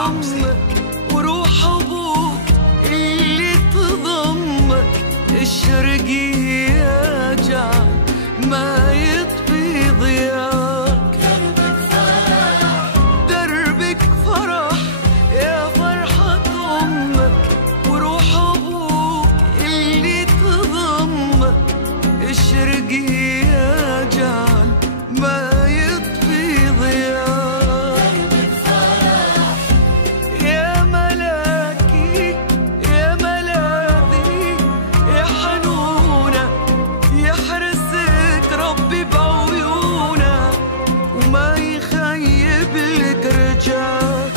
العروسة وروح أبوك اللي تضمك اشرقي يا جعل ما يطفي ضياك. دربك فرح يا فرحة أمك وروح أبوك اللي تضمك اشرقي يا جعل ما يطفي ضياك. يا ملاكي يا ملاذي يا حنونة يحرسك ربي بعيونه وما يخيب لك رجاك.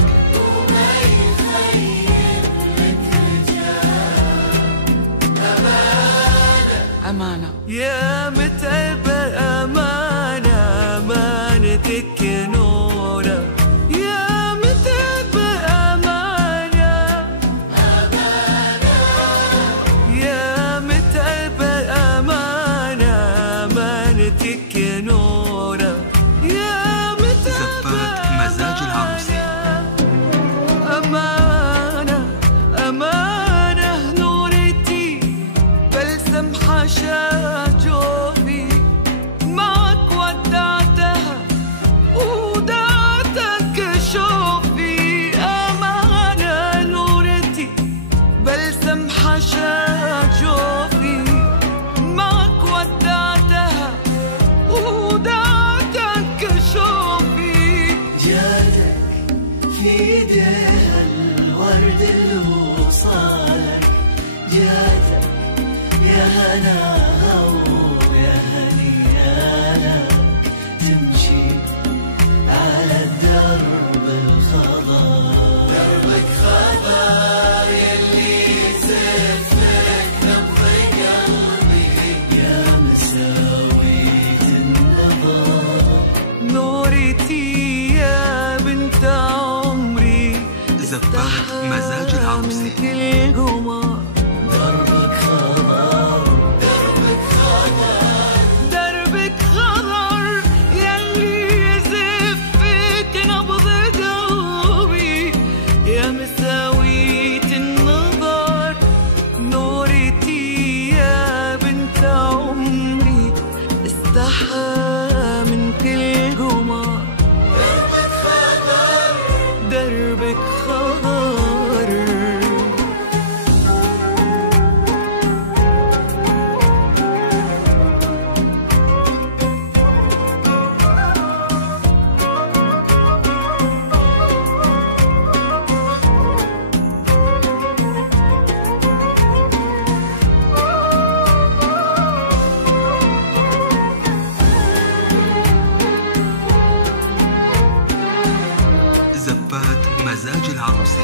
أمانة يا متعبة أمانة أمانتك نورة. يا متعبة أمانة يا متعبة أمانة أمانتك نورة. يا متعبة مزاج العروسة أمانة أمانة نورتي بلسم حشا جوفي معك ودعتها ودعتك شوفي. أمانة نورتي بلسم حشا جوفي معك ودعتها ودعتك شوفي. جاتك في ايديها الورد اللي وصالك. جاتك يا هناها ويا هنيانا تمشي على الدرب الخضار. دربك خضار يلي يزفك نبض قلبي يا مساوية النظر. نورتي يا بنت عمري زبات مزاج العروسة كل قمر. دربك خضار دربك خضر يلي يزفك نبض قلبي يا مساوية النظر. نورتي يا بنت عمري استحى من كل قمر. دربك خضر زبات مزاج العروسة